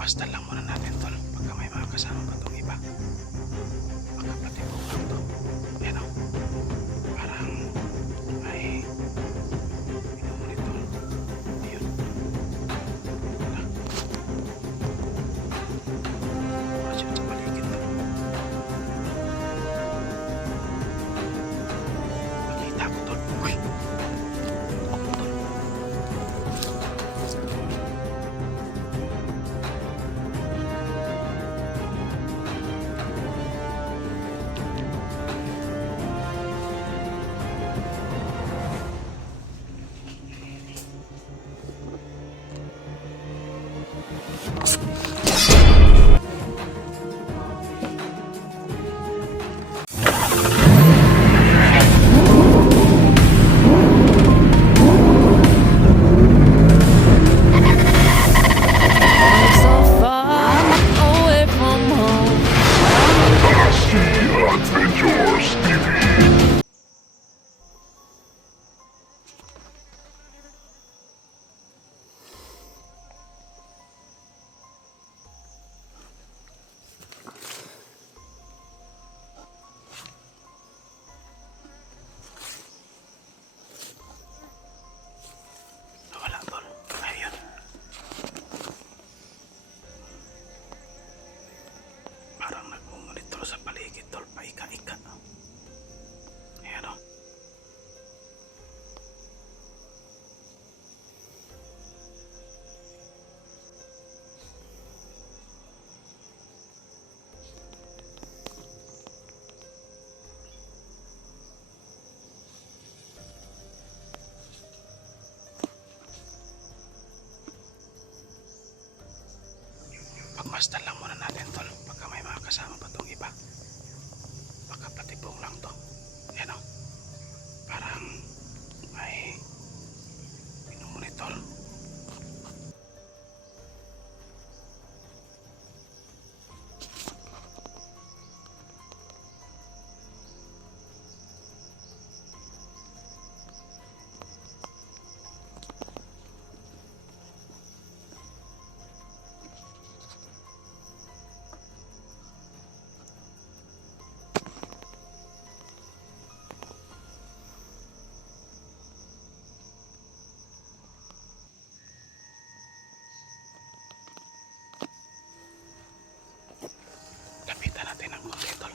Pagmasdan lang muna natin tol, pagka may mga kasama pa itong iba. Baka pati po lang to. Ayan o, parang may minumonitor. Ayun. Wala. Orasyon sa paligid to. Nakita ko tol. Uy! Ako tol. So far away from home. Adventures TV. Nawala tol. Ayun. Parang nagmumonitor sa paligid tol, paika-ika. Ayan o. Pagmasdan lang muna natin tol, pagka may mga kasama pa itong iba. Baka patibong lang to. Ayan o. Parang may minumonitor. Lapitan natin ang konti tol.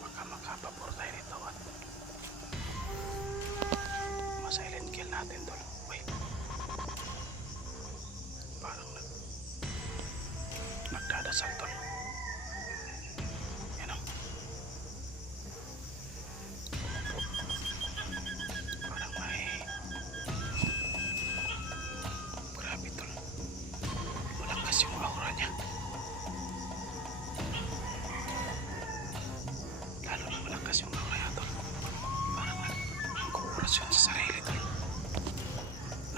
Baka makapabor tayo nito at ma-silent kill natin tol. Uy. Parang nagdadasal tol. Yan o. Parang may grabe tol. Malakas yung aura niya. Lalo na malakas yung aura niya tol. Parang nag-orasyon sa sarili tol.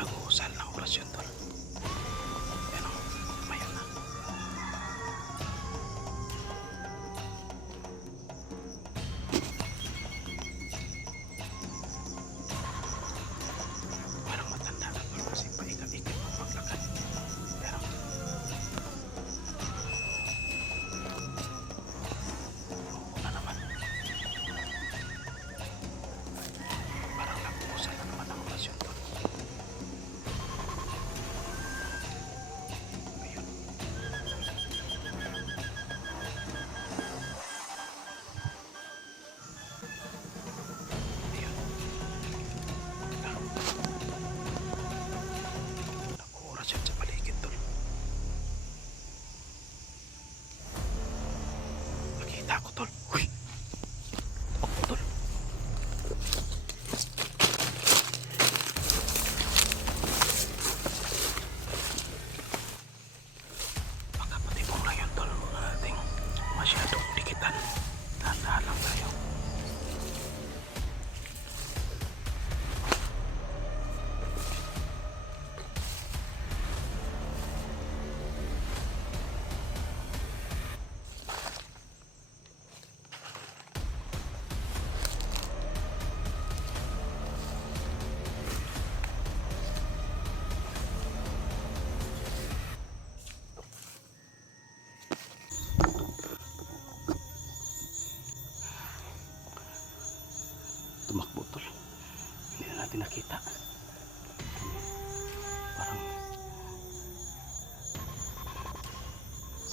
Nag-uusal ng orasyon tol. Yan o, mayon na. Parang matanda na tol kasi paikot-ikot ang paglakad. Pero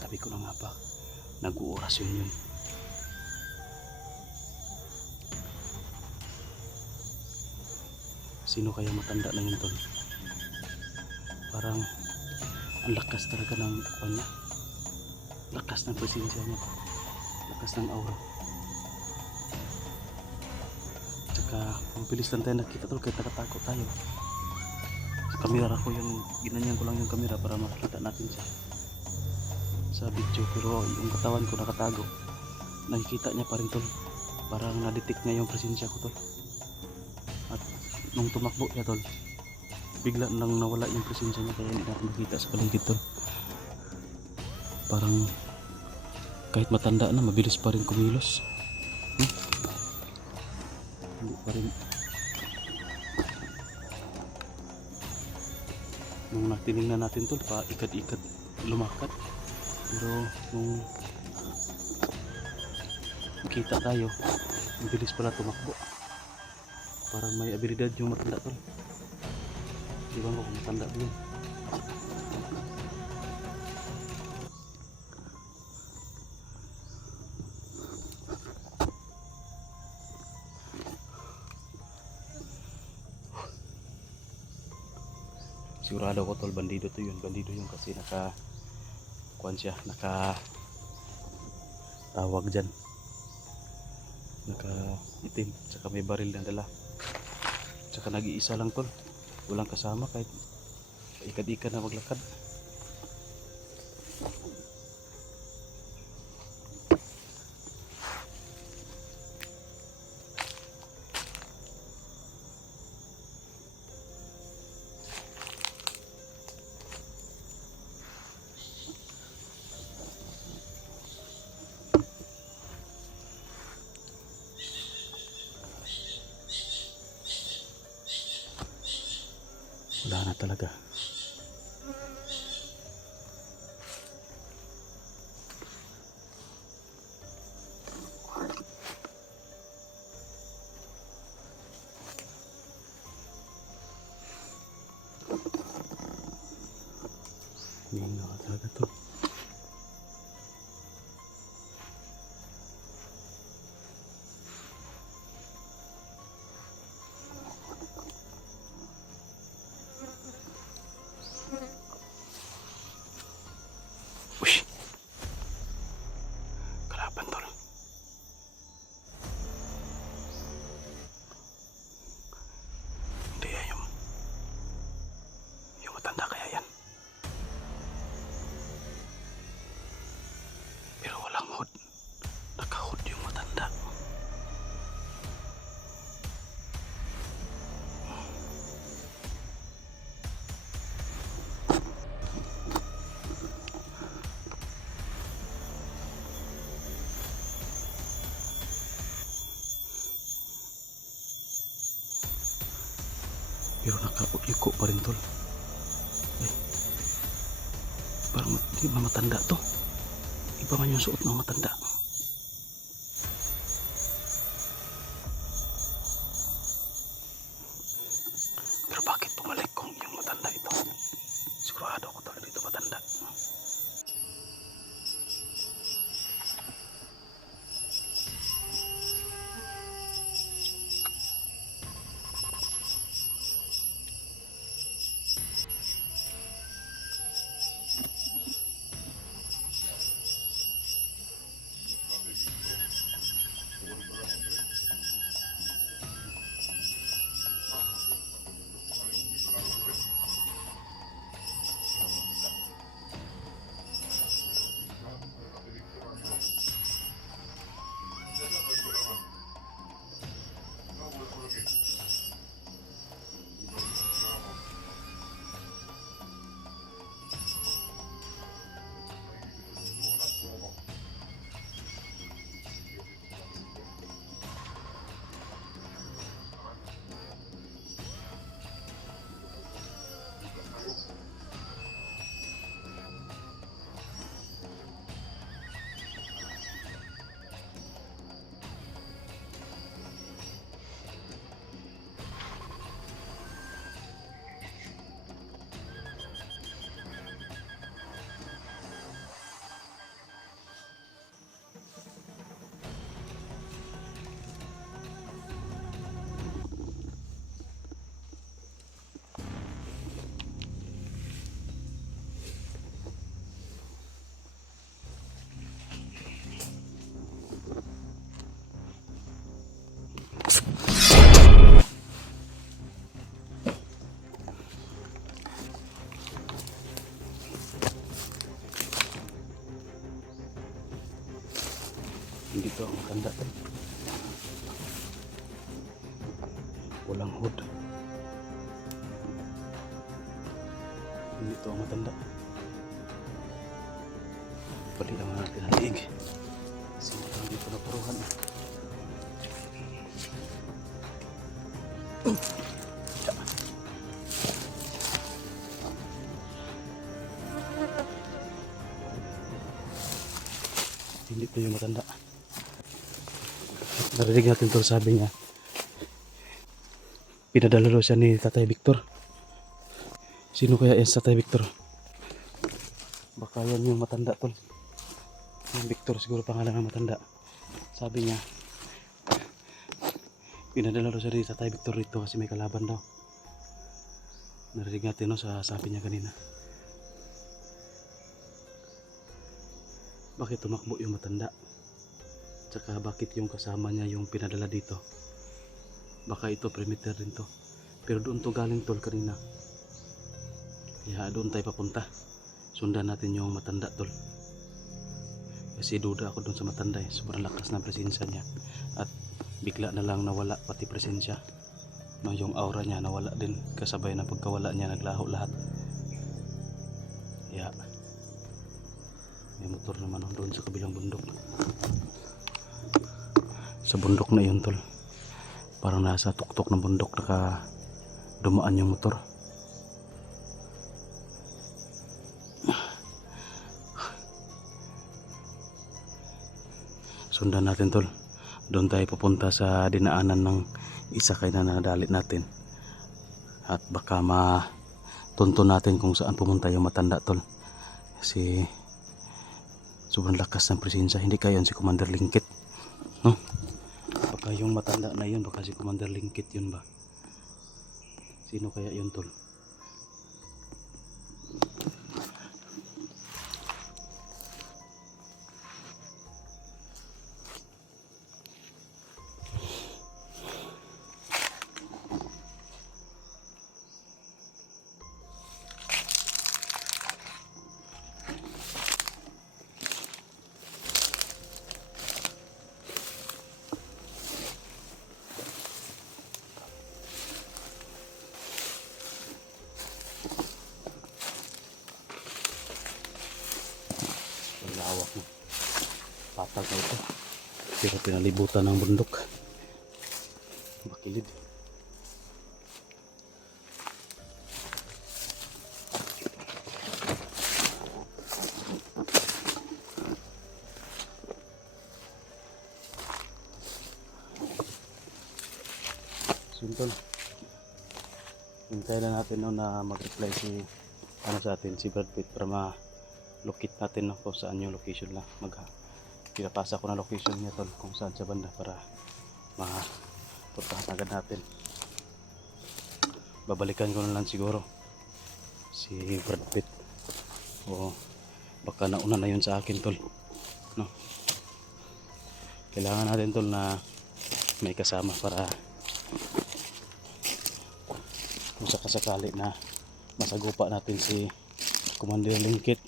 Sabi ko na nga ba, nag-uorasyon yun. Sino kaya matanda na yun tol? Parang ang lakas talaga ng kanya. Lakas ng presensya niya. Lakas ng aura. Tsaka mabilis lang tayo nakita tol kahit nakatakot tayo. Sa kamera ko yung ginanyan ko lang yung kamera para makita natin siya sa video, pero yung katawan ko nakatago. Nakikita niya pa rin tol. Parang na-detect niya yung presensya ko tol. At nung tumakbo niya tol, bigla nang nawala yung presensya niya, kaya hindi natin makita sa paligid tol. Parang kahit matanda na, mabilis pa rin kumilos. Hindi pa rin. Nung natinignan natin tol, pa ikat-ikat lumakad. Pero nung makita tayo, mabilis pala tumakbo. Parang may abilidad yung matanda tol. Di ba kung matanda ba yun? Sigurado ko tol, bandido to yun. Bandido yun kasi kuan siya, tawag dyan, itim, tsaka may baril na dala, tsaka nag-iisa lang tol, walang kasama, kahit ikad-ikad na maglakad. Wala na talaga. Hindi na talaga to. Uy! Kalaban tol. Hindi yan yung matanda kaya yan. Pero walang hood. Naka-hood yung matanda. Pero naka-yuko pa rin tol. Eh, parang di ba matanda to? Iba man yung suot ng matanda. Pero bakit bumalik kung yung matanda ito? Sigurado ko talaga dito matanda. Hindi to ang matanda tol. Walang hood. Hindi to ang matanda. Bali lang natin ang liig. Kasi matang dito na puruhan. Hindi to yung matanda. Narinig natin to, sabi niya pinadala daw siya ni Tatay Victor. Sino kaya yan sa Tatay Victor? Baka yan yung matanda tol. Yung Victor siguro pangalan ng matanda. Sabi niya pinadala daw siya ni Tatay Victor rito kasi may kalaban daw. Narinig natin no, sa sabi niya kanina. Bakit tumakbo yung matanda? Tsaka bakit yung kasama niya yung pinadala dito? Baka ito perimeter rin to. Pero doon to galing tol kanina. Kaya doon tayo papunta. Sundan natin yung matanda tol. Kasi duda ako doon sa matanda eh. Sobrang lakas ng presensya niya. At bigla na lang nawala pati presensya. No, yung aura niya nawala din. Kasabay na pagkawala niya naglaho lahat. Kaya may motor naman doon sa kabilang bundok. Sa bundok na yun tol. Parang nasa tuktok ng bundok naka dumaan yung motor. Sundan natin tol. Doon tayo pupunta sa dinaanan ng isa kay na nadalit natin. At baka matunto natin kung saan pumunta yung matanda tol. Kasi sobrang lakas ng presensya. Hindi kaya yun si Commander Lingkit. No? Baka yung matanda na yun, baka si Commander Lingkit yun ba? Sino kaya yun tol? Lawak mo. Patag na ito. Pero pinalibutan ng bundok. Bakilid. Suntol. Hintayin na natin no, na mag-reply si sa atin, si Brad Pitt para locate natin no, kung saan yung location na pinapasa ko na location niya tol kung saan sa banda para mapuntahan agad natin. Babalikan ko na lang siguro si Brad Pitt o baka nauna na yun sa akin tol no? Kailangan natin tol na may kasama para kung sakasakali na masagupa natin si Commander Lingkit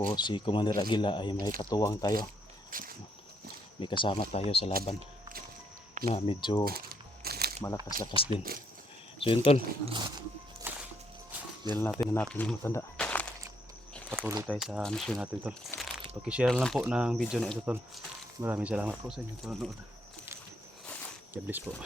o si Commander Aguila ay may katuwang tayo, may kasama tayo sa laban na medyo malakas-lakas din. So yun tol, dahil natin yung matanda, patuloy tayo sa mission natin tol. Pag-share lang po ng video na ito tol. Maraming salamat po sa inyong panonood. God bless po.